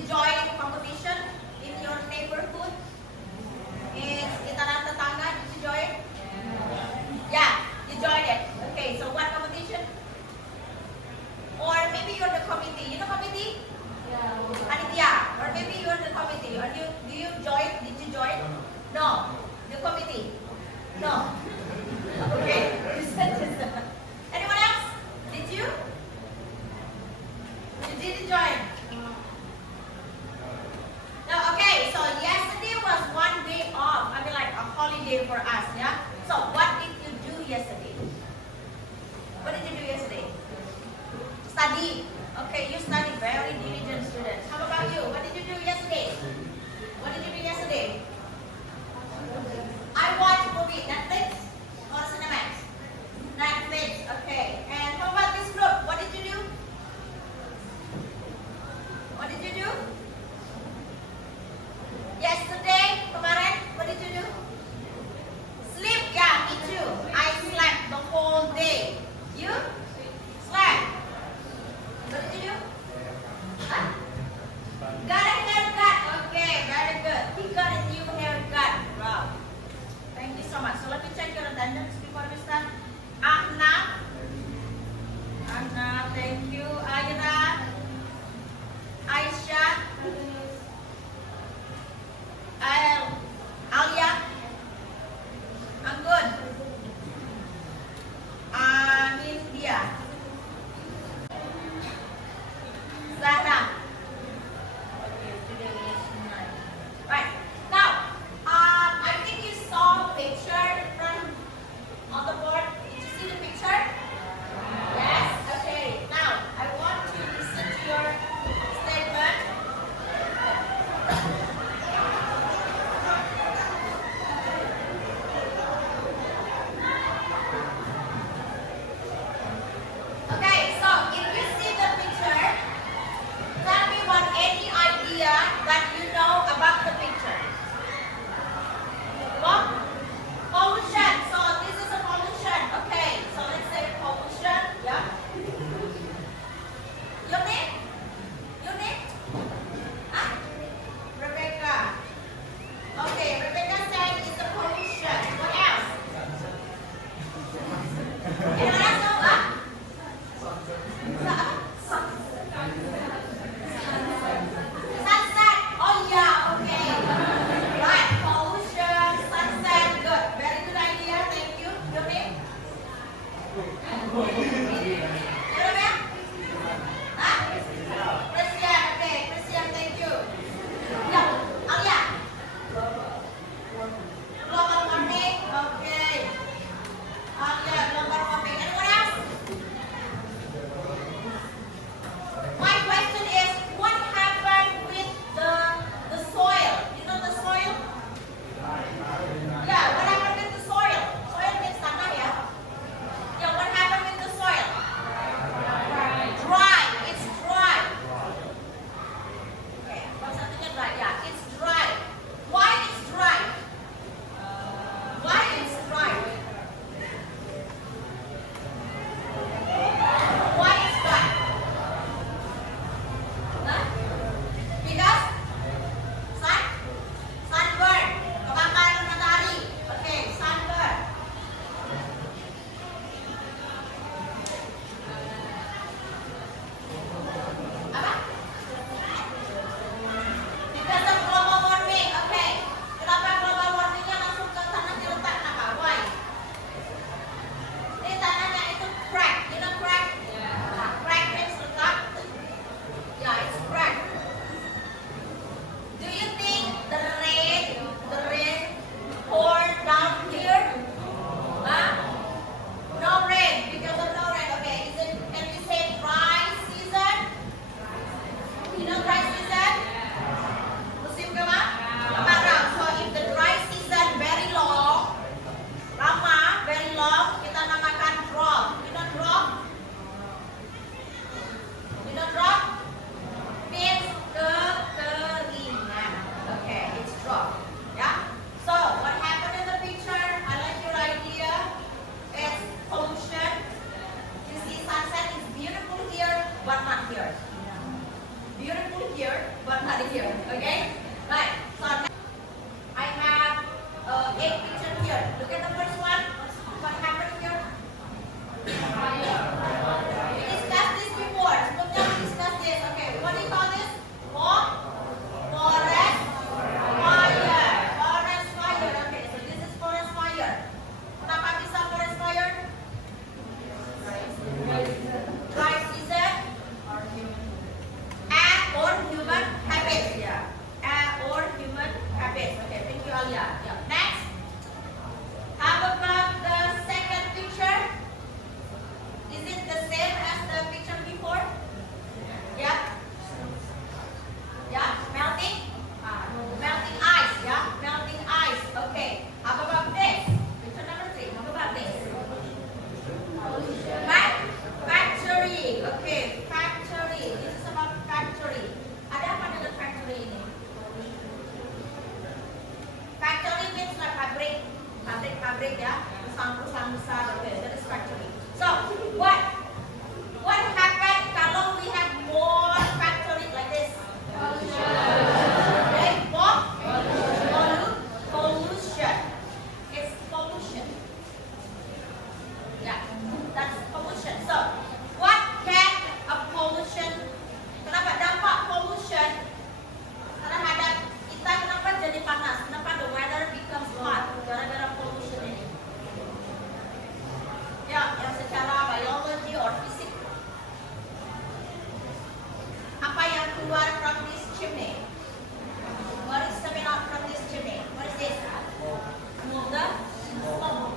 you join competition in your neighborhood? In Itaran Tetangga, did you join? Yeah, you joined it. Okay, so what competition? Or maybe you're the committee. You know committee? Panitia. Or maybe you're the committee. Or do you join? Did you join? No. The committee? No. Okay. Anyone else? Did you? You didn't join? No, okay, so yesterday was one day off. I mean like a holiday for us, yeah? So what did you do yesterday? What did you do yesterday? Study. Okay, you study, very diligent student. How about you? What did you do yesterday? What did you do yesterday? I watched movie, Netflix or Cinemax? Netflix, okay. And how about this group? What did you do? What did you do? Yesterday, kemarin, what did you do? Sleep, yeah, me too. I slept the whole day. You? Slept. What did you do? Huh? Got a haircut. Okay, very good. He got a new haircut. Wow. Thank you so much. So let me check your attendance before we start. Anna. Anna, thank you. Aira. Aisyah. Alia. I'm good. India. Zahra. Right. Now, I think you saw a picture in front on the board. Did you see the picture? Yes? Okay. Now, I want to listen to your statement. Okay, so if you see the picture, tell me what any idea that you know about the picture. What? Pollution. So this is a pollution. Okay, so let's say pollution. Yeah. Your name? Your name? Huh? Rebecca. Okay, Rebecca said it's a pollution. What else? Anyone else know? Huh? Sunset. Oh yeah, okay. Right, pollution, sunset, good. Very good idea, thank you. Your name? Your name? Huh? Christian, okay. Christian, thank you. Yeah, Alia. Global warming, okay. Alia, global warming. Anyone else? My question is, what happened with the soil? You know the soil? Yeah, what happened with the soil? Soil means tanah, ya? Yeah, what happened with the soil? Dry. It's dry. Okay, what's something dry? Yeah, it's dry. Why it's dry? Why it's dry? Why it's dry? Huh? Because sunburn, kebakaran matahari. Okay, sunburn. Apa? Because of global warming. Okay. Kenapa global warmingnya langsung ke tanah diletak? Kenapa? Why? Ini tanahnya itu crack. You know crack? Crack means retak. Yeah, it's crack. Do you think the rain poured down here? Huh? No rain, because of no rain. Okay, can we say dry season? You know dry season? Musim kemarau. So if the dry season very long, lama, very long, kita namakan drought. You know drought? You know drought? Means kekeringan. Okay, it's drought. Yeah. So what happened in the picture? I like your idea. It's pollution. You see, sunset is beautiful here, but not here. Beautiful here, but not here. Okay? Right. So I have 8 pictures here. Look at the first one. What happened here? We discussed this before. Sebelumnya we discussed this. Okay. What do you call this? Forest fire. Forest fire. Okay. So this is forest fire. Kenapa bisa forest fire? Dry season. Or human habits, yeah. Or human habits. Okay, thank you, Alia. Yeah. Next, how about the second picture? Is it the same as the picture before? Yeah. Yeah, melting. Melting ice. Yeah, melting ice. Okay. How about this? Picture number 3. How about this? Factory. Okay, factory. This is about factory. Ada apa dengan factory ini? Factory means like pabrik ya, perusahaan besar. Okay, that is factory. So what happen kalau we have more factory like this? Okay, pollution. It's pollution. Yeah, that's pollution. So what can a pollution? Kenapa dampak pollution terhadap kita? Kenapa jadi panas? Kenapa the weather becomes hot? Gara-gara pollution ini. Ya, yang secara biology or fisik. Apa yang keluar from this chimney? What is coming out from this chimney? What is this? The smoke.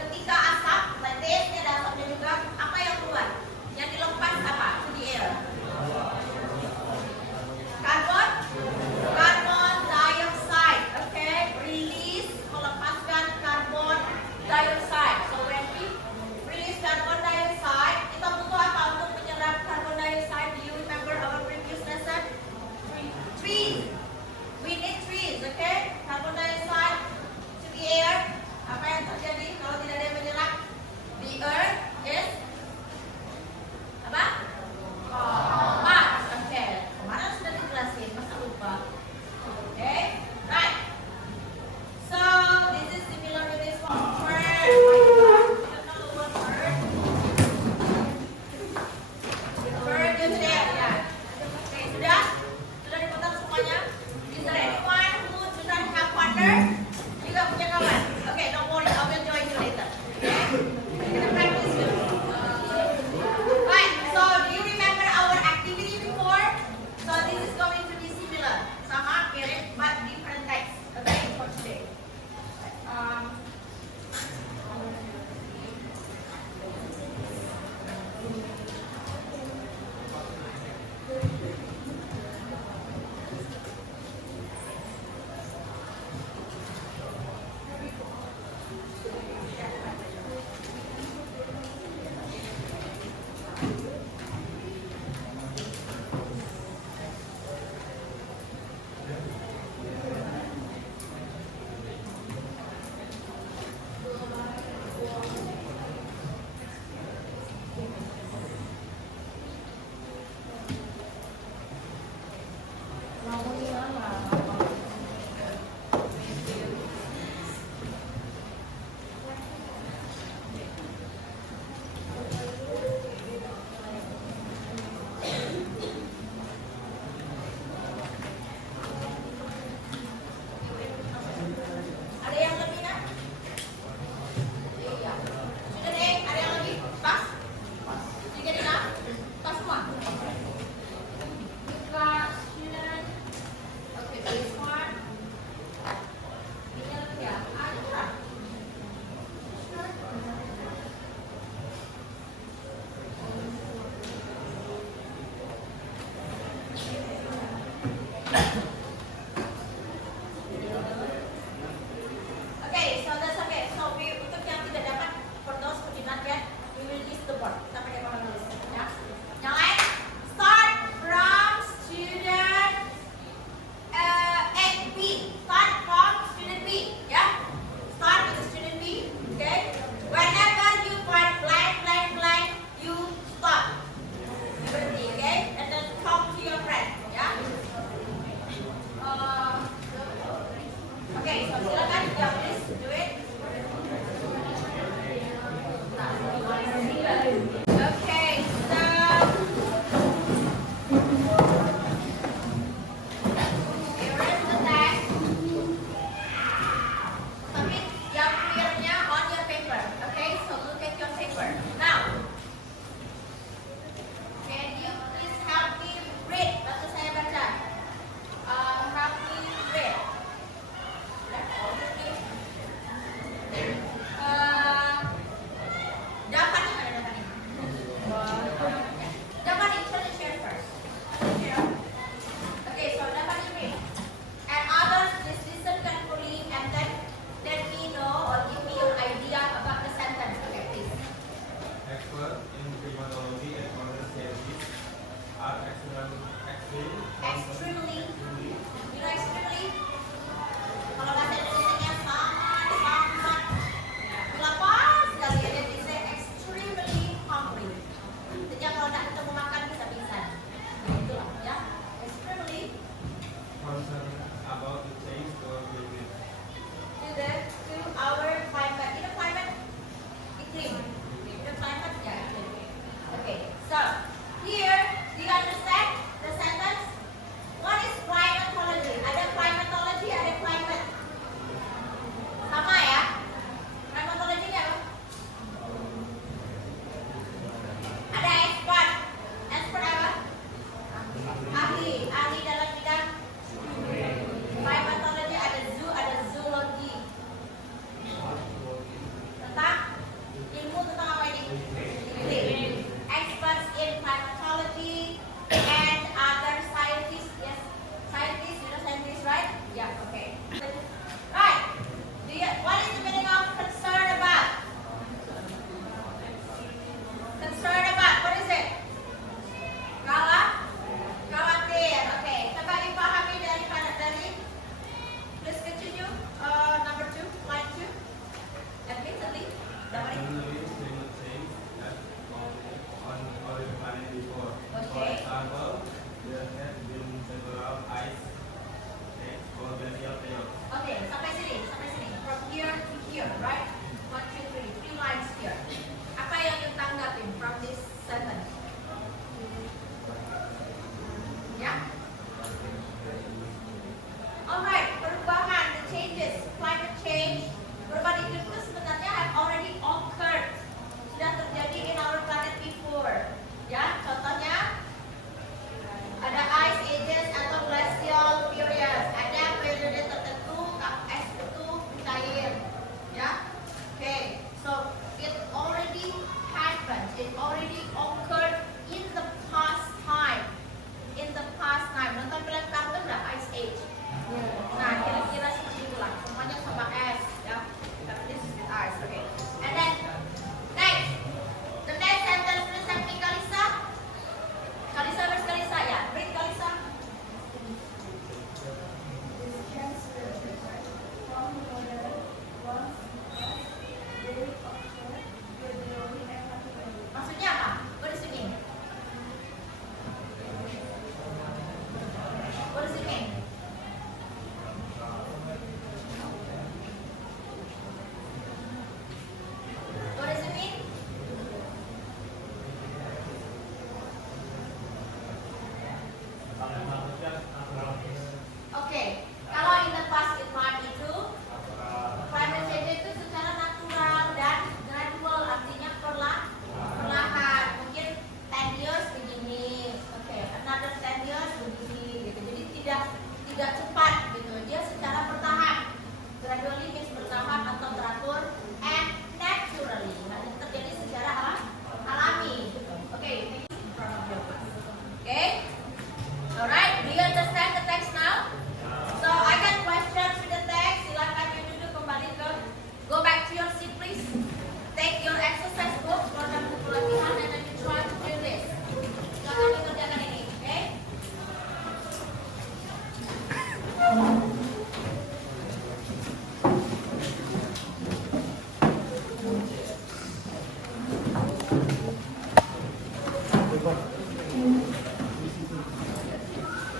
Ketika asap, like this, ini ada asapnya juga. Apa yang keluar? Yang dilepas apa? To the air. Carbon dioxide. Okay, release, melepaskan carbon dioxide. So when we release carbon dioxide, kita butuh apa untuk menyerap carbon dioxide? Do you remember our previous lesson? Okay, sampai sini. From here to here, right? 1, 2, 3, 3 lines here. Apa yang you tanggapin from this sentence? Ya? Alright, perubahan, the changes, climate change, perubahan iklim itu sebenarnya have already occurred, sudah terjadi in our planet before. Ya, contohnya ada ice ages atau glacial periods, ada periode tertentu es itu cair. Ya, okay, so it already happened, it already occurred in the past time. Nonton film kartun nggak Ice Age? Nah, kira-kira seperti itulah. Semuanya sama es, ya. This is with ice, okay. And then next, the next sentence please help me, Kalisa. Kalisa, where's Kalisa? Ya, read Kalisa. Maksudnya apa? What does it mean? What does it mean? What does it mean? Okay, kalau in the past time itu climate change itu secara natural dan gradual, artinya perlahan. Mungkin 10 years begini, okay, another 10 years begini, gitu. Jadi tidak cepat, gitu. Dia secara bertahap. Gradually means bertahap atau teratur, and naturally, hal ini terjadi secara alami, gitu. Okay, in front of your class. Okay, alright. Do you understand the text now? So I got questions with the text. Silakan you duduk kembali go back to your seat please. Take your exercise book, keluarkan buku latihan, and then you try to do this. Silakan dikerjakan ini, okay?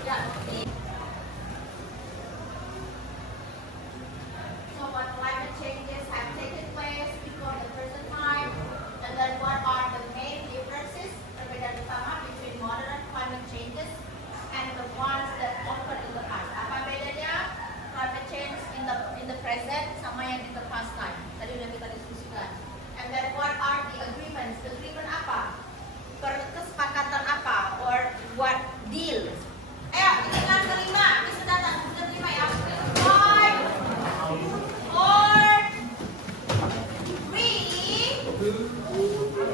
Ya, so what climate changes have taken place before the present time, and then what are the main differences, perbedaan utama between modern climate changes and the ones that occurred in the past. Apa bedanya climate change in the present sama yang in the past time? Tadi udah kita diskusikan. And then what are the agreements? Agreement apa? Kesepakatan apa? Or what deal? Ayo, hitungan kelima. Bisa datang, sudah terima ya. 5, 4, 3, 2, 1.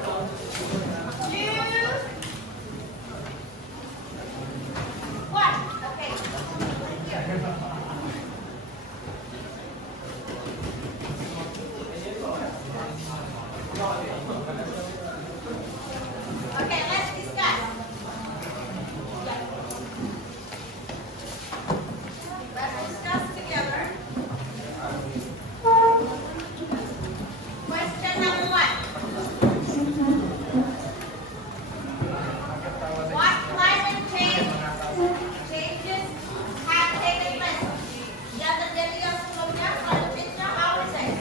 Okay. Here. Okay, let's discuss. Let's discuss together. Question number 1. What climate changes have taken place? Yang terjadi yang sebelumnya, climate change-nya how is it?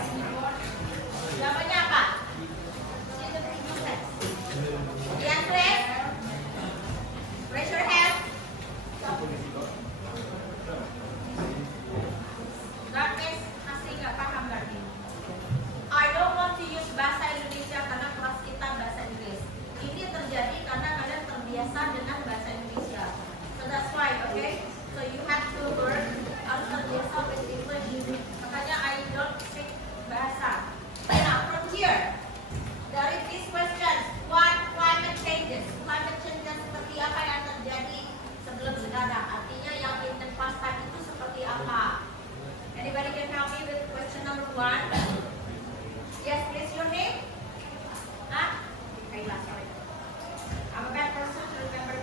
Jawabannya apa? In the previous tense. Yang clear? Raise your hand. That means masih nggak paham berarti. I don't want to use bahasa Indonesia karena kelas kita bahasa Inggris. Ini terjadi karena kalian terbiasa dengan bahasa Indonesia. So that's why, okay? So you have to learn, harus terbiasa with English. Makanya I don't speak bahasa. Now from here, dari these questions, what climate changes? Climate change seperti apa yang terjadi sebelum sekarang? Artinya yang in the past time itu seperti apa? Anybody can help me with question number 1? Yes, please, your name? Kayla, sorry. I'm a bad person to remember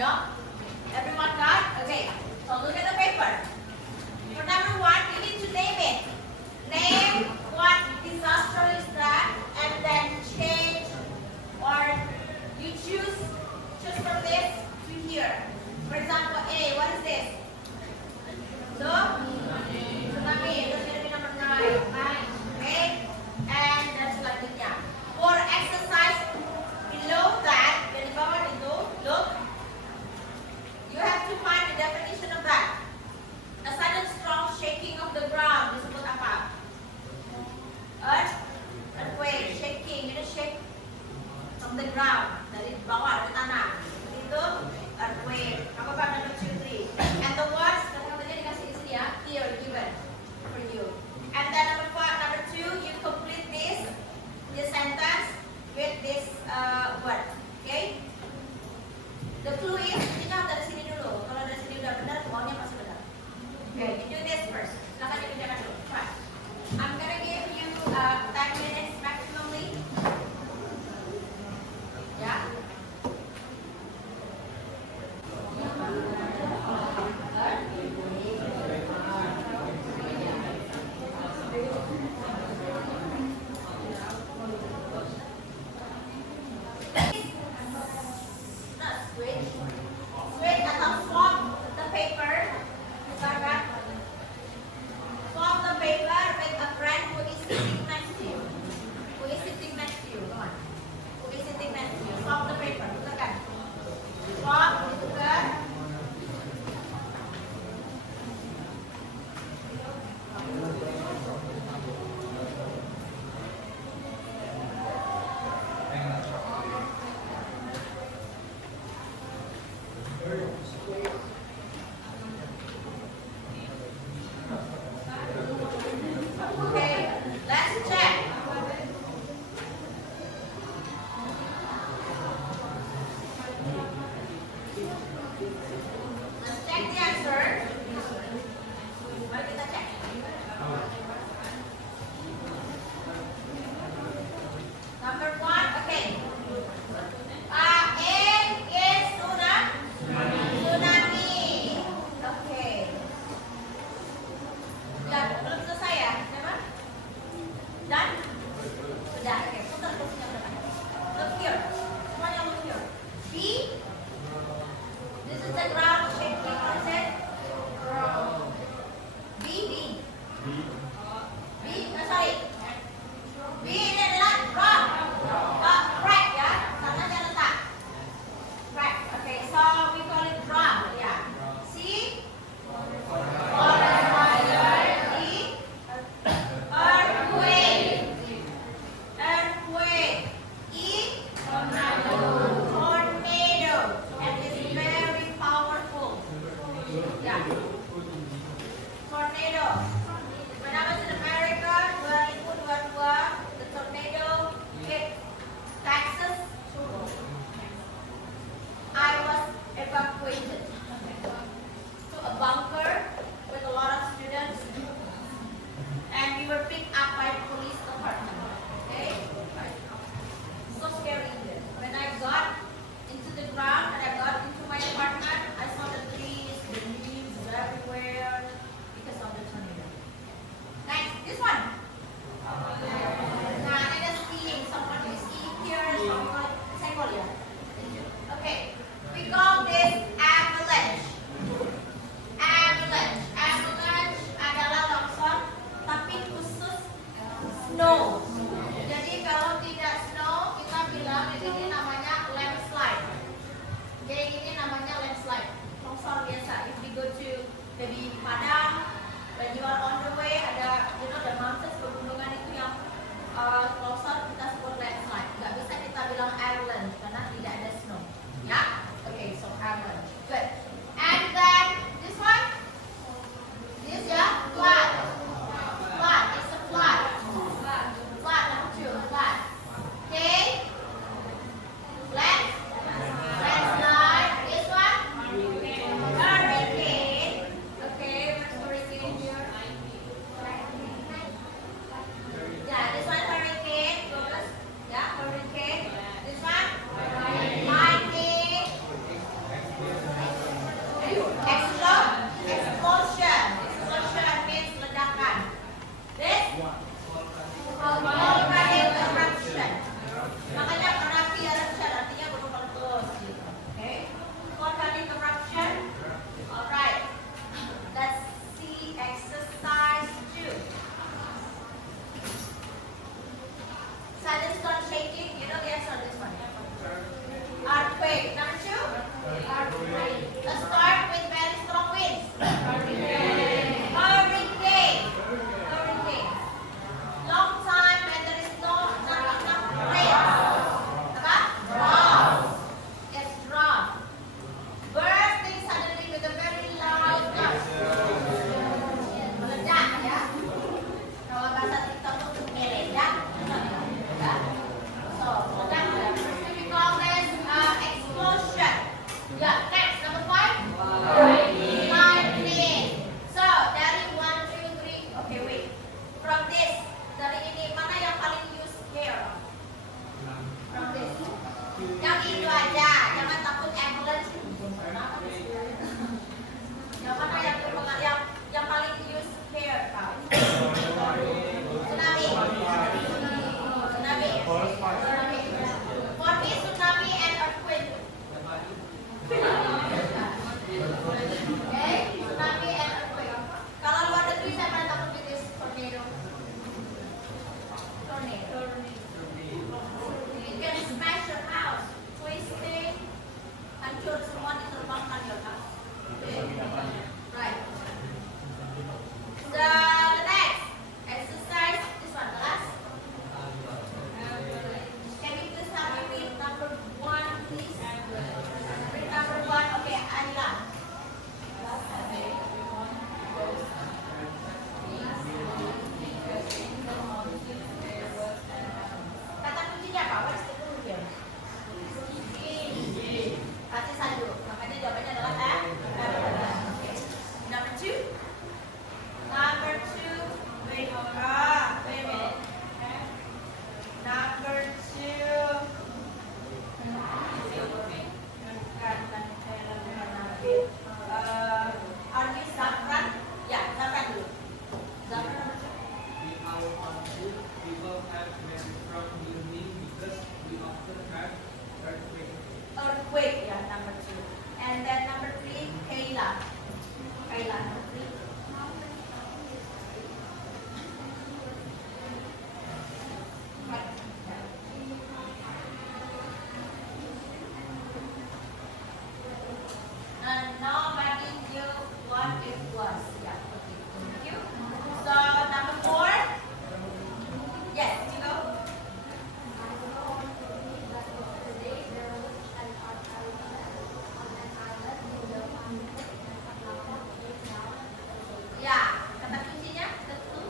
No? Everyone got? Okay. So look at the paper. For number one, you need to name it. Name what disaster is that, and then change, or you choose from this to here. For example, A, what is this? So, tsunami. That's going to be number 9. Okay? And that's selanjutnya. For exercise below that, yang di bawah itu, look, you have to find the definition of that. A sudden strong shaking of the ground disebut apa? Earthquake, shaking, itu shake from the ground, dari bawah, dari tanah. Itu earthquake. Apa bang number 2, 3? And the words, kata-katanya dikasih di sini ya, here given for you. And then number 2, you complete this sentence with this word. Okay? The clue is, kita dari sini dulu. Kalau dari sini udah benar, maunya pasti benar. Okay, you do this first. Silakan dikerjakan dulu. Right. I'm gonna give you 10 minutes maximally. Yeah. Switch atau swap the paper. Bukan? Swap the paper with a friend who is sitting next to you. Who is sitting next to you? Come on. Who is sitting next to you? Swap the paper. Bukan? Swap, bukan? Okay, let's check. Let's check the answer. Mari kita cek. Number 1, okay. A is tsunami. Okay. Ya, belum selesai ya, teman? Dan? Sudah, oke. Putar kursinya ke depan. Look here. Semuanya look here. B. This is the ground shaking, what is it? Let's start with very strong winds. Hurricane. Hurricane. Long time and there is not enough rain. Apa? Drought. It's drought. Bursting suddenly with a very loud noise. Meledak ya. Kalau bahasa TikTok itu meledak. Ya. So, meledak. We call this explosion. Yeah, next number 5. Lightning. So, dari 1, 2, 3. Okay, wait. From this, dari ini mana yang paling use care? From this. Yang itu aja, jangan takut ambulance. Yang mana yang paling use care? Tsunami. Tsunami. Tsunami. For me, tsunami and earthquake. Okay, tsunami and earthquake. Kalau luar negeri saya pernah takut with this tornado. Tornado. It can smash your house, twisting, hancur semua diterbangkan your house. Okay. Right. The next exercise, this one, the last. Can you please help me with number 1, please? Read number 1. Okay, Anila. Kata kuncinya apa? What is the clue here? Pasti satu. Makanya jawabannya adalah A. Okay. Number 2. Number 2. Wait a minute. Number 2. Are you Zafran? Ya, Zafran dulu. Zafran number 2. In our country, people have been from evening because we often have earthquakes. Earthquake, yeah, number 2. And then number 3, Kayla. Kayla, number 3. Right. And nobody knew what it was. Yeah, okay, thank you. So, number 4. Yes, you go. Ya, kata kuncinya tentu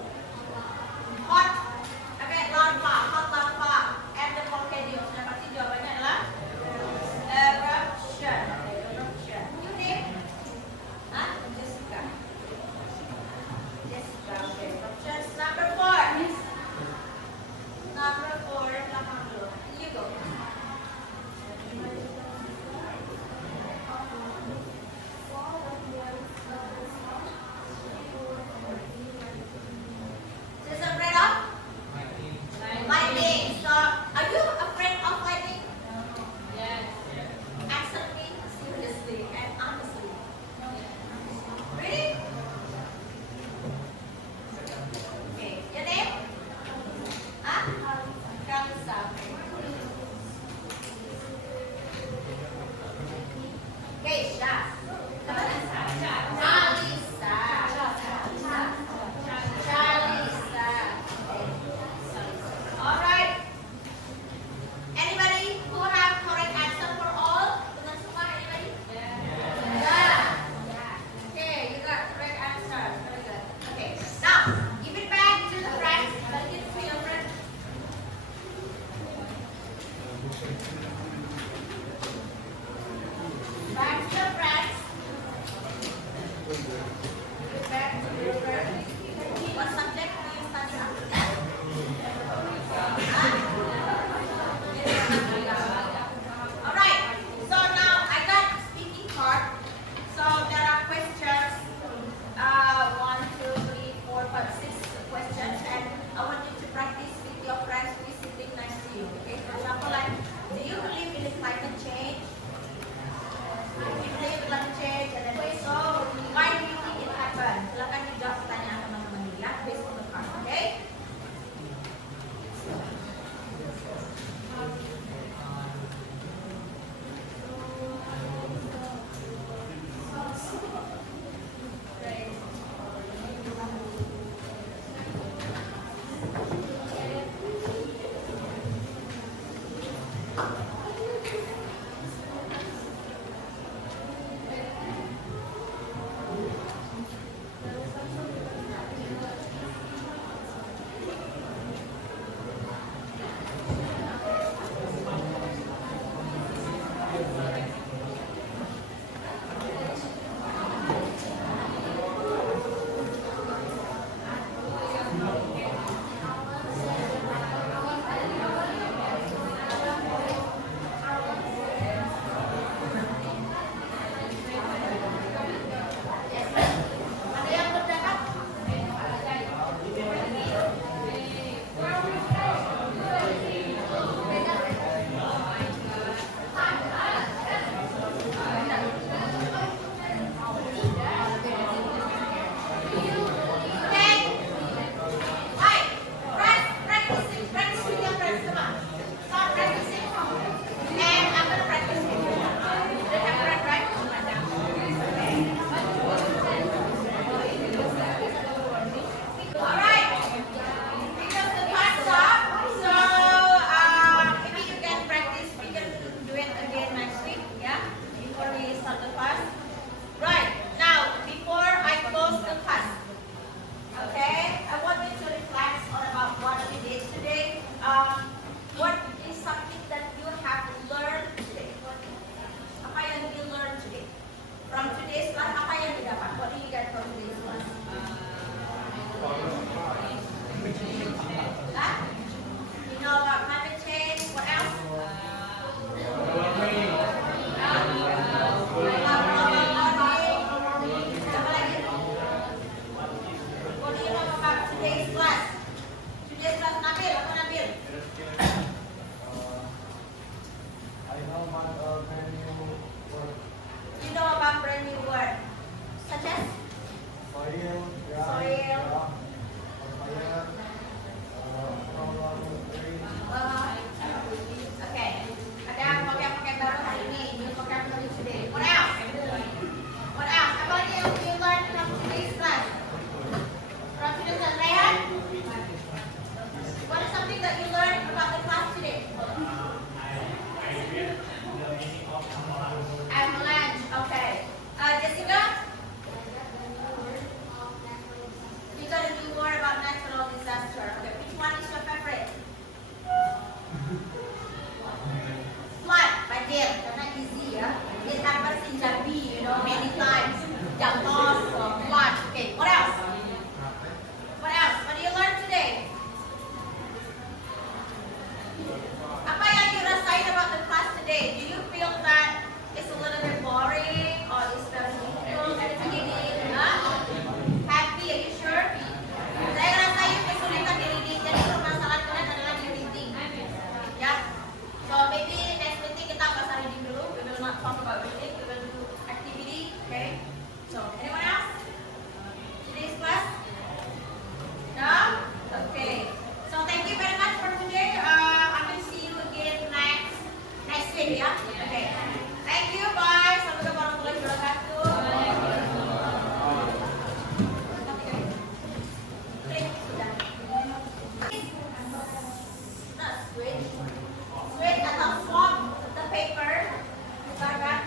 hot. Oke, lava, hot lava, and the volcano. Sudah pasti jawabannya adalah eruption. Eruption. You name? Hah? Jessica. Jessica. Okay. Eruption. Number 4. Number 4. Belakang dulu. You go. Is afraid of lightning. So, are you afraid of lightning? Yes. Actually, seriously, and honestly. Really? Okay, your name? Huh? Kamsa. Okay, Shah. Alisa. Charlisa. Alright. Anybody who have correct answer for all? Benar semua, anybody? Yeah. Okay, you got correct answer. Very good. Okay, now give it back to the friends. Balik it to your friend. Back to the friends. What do you get from today's class? Huh? You know about climate change. What else? What do you know about today's class? Today's class Nabil, apa Nabil? I know about brand new word. You know about brand new word, such as Soil, ground, Soil. rock, fire, problem, tree. Okay. Ada vocab-vocab baru hari ini. New vocabulary today. What else? What else? Apa lagi yang you learn from today's class? From today's class, Rehan? What is something that you learned about the class today? Avalanche. Okay. Jessica? You gotta do more about natural disaster. Okay. Which one is your favorite? Flood, banjir, karena easy ya. It happens in Jambi, you know, many times. Jangkos, flood. Okay, what else? What else? What do you learn today? Apa yang you rasain about the class today? Do you feel that it's a little bit boring or it's very difficult at the beginning? Huh? Happy? Are you sure? Saya ngerasain kesulitan di reading. Jadi permasalahan kalian adalah di reading. Ya. So maybe next meeting kita nggak usah reading dulu. We will not talk about reading. We will do activity. Okay. So anyone else? Today's class? No? Okay. So thank you very much for today. I will see you again next week ya. Okay. Thank you. Bye. Assalamualaikum warahmatullahi wabarakatuh. Klik sudah. Nah, switch atau swap the paper. Bukan kan?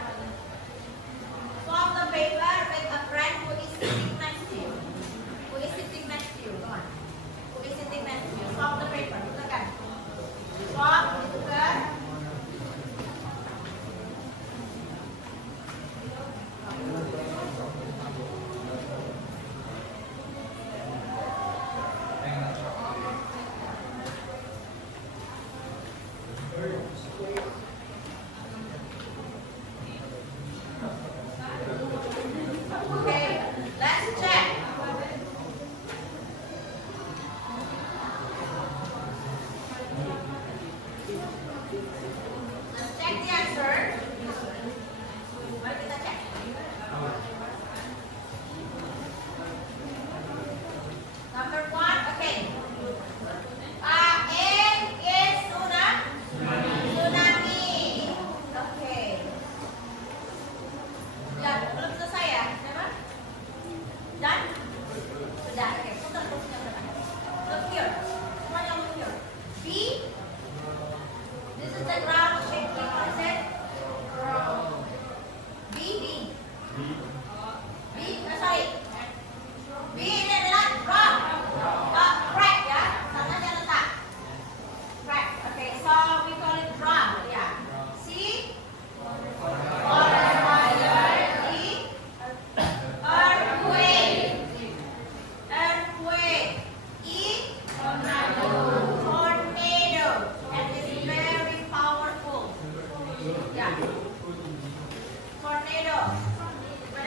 Swap the paper with a friend who is sitting next to you. Who is sitting next to you? Come on. Who is sitting next to you? Swap the paper. Tekan. Swap, ditukar. Okay, let's check. Let's check the answer. Mari kita cek. Number 1, okay. A is tsunami. Okay. Ya, belum selesai ya, memang? Dan? Sudah, oke. Putar kursinya ke depan. Look here. Semuanya look here. B. This is the ground shape. What is it? B. Sorry. B ini adalah rock. Crack ya. Tangannya letak. Crack. Okay, so we call it drum. Ya. C. Forest fire. D. Earthquake. E. Tornado. And it's very powerful. Yeah. Tornado. What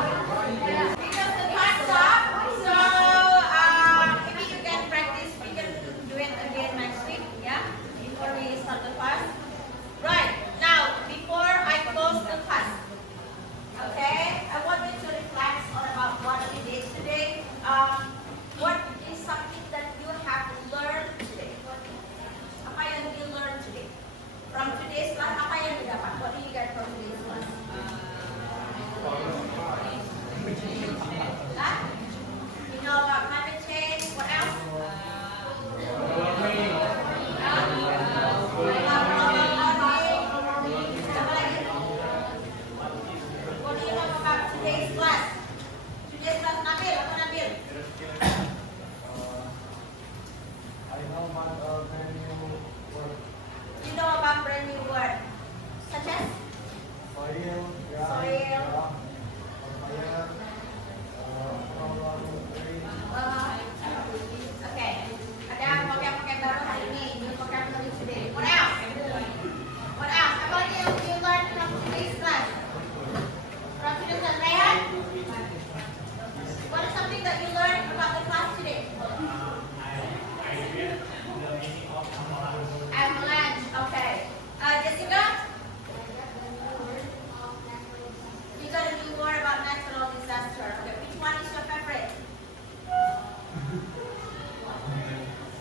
Because the time's up, so maybe you can practice. We can do it again next week, yeah? Before we start the class. Right, now, before I close the class, okay, I want you to reflect on about what we did today. What is something that you have learned today? Apa yang you learned today? From today's class, apa yang didapat? What did you get from today's class? Huh? You know about climate change. What else? Apa lagi? What do you know about today's class? Today's class Nabil, apa Nabil? I know about brand new word. You know about brand new word, such as Soil. Yeah. Soil. Yeah. Fire. Tree. okay. Ada vocab-vocab baru hari ini, new vocabulary today. What else? What else? Apa lagi yang you learn from today's class? From today's class, Rayhan? What is something that you learned about the class today? Avalanche. Okay. Jessica? You got to do more about natural disaster. Okay, which one is your favorite?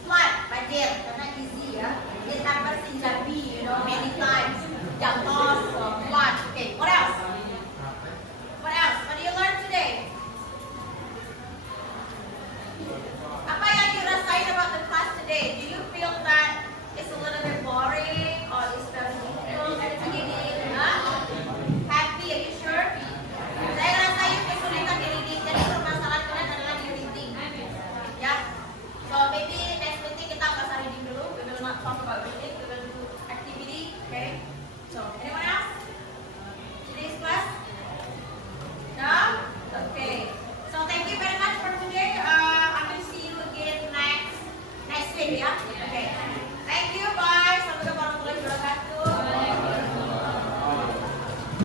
Flood, banjir, karena easy ya. It happens in Jambi, you know, many times. Jangkos, flood. Okay, what else? What else? What do you learn today? Apa yang you rasain about the class today? Do you feel that it's a little bit boring or is very difficult at the beginning? Huh? Happy? Are you sure? Saya ngerasain kesulitan di reading. Jadi permasalahan kalian adalah di reading. Ya. So maybe next meeting kita nggak usah reading dulu. We will not talk about reading. We will do activity. Okay. So anyone else? Today's class? No? Okay. So thank you very much for today. I will see you again next week. Yeah. Okay. Thank you. Bye. Sampai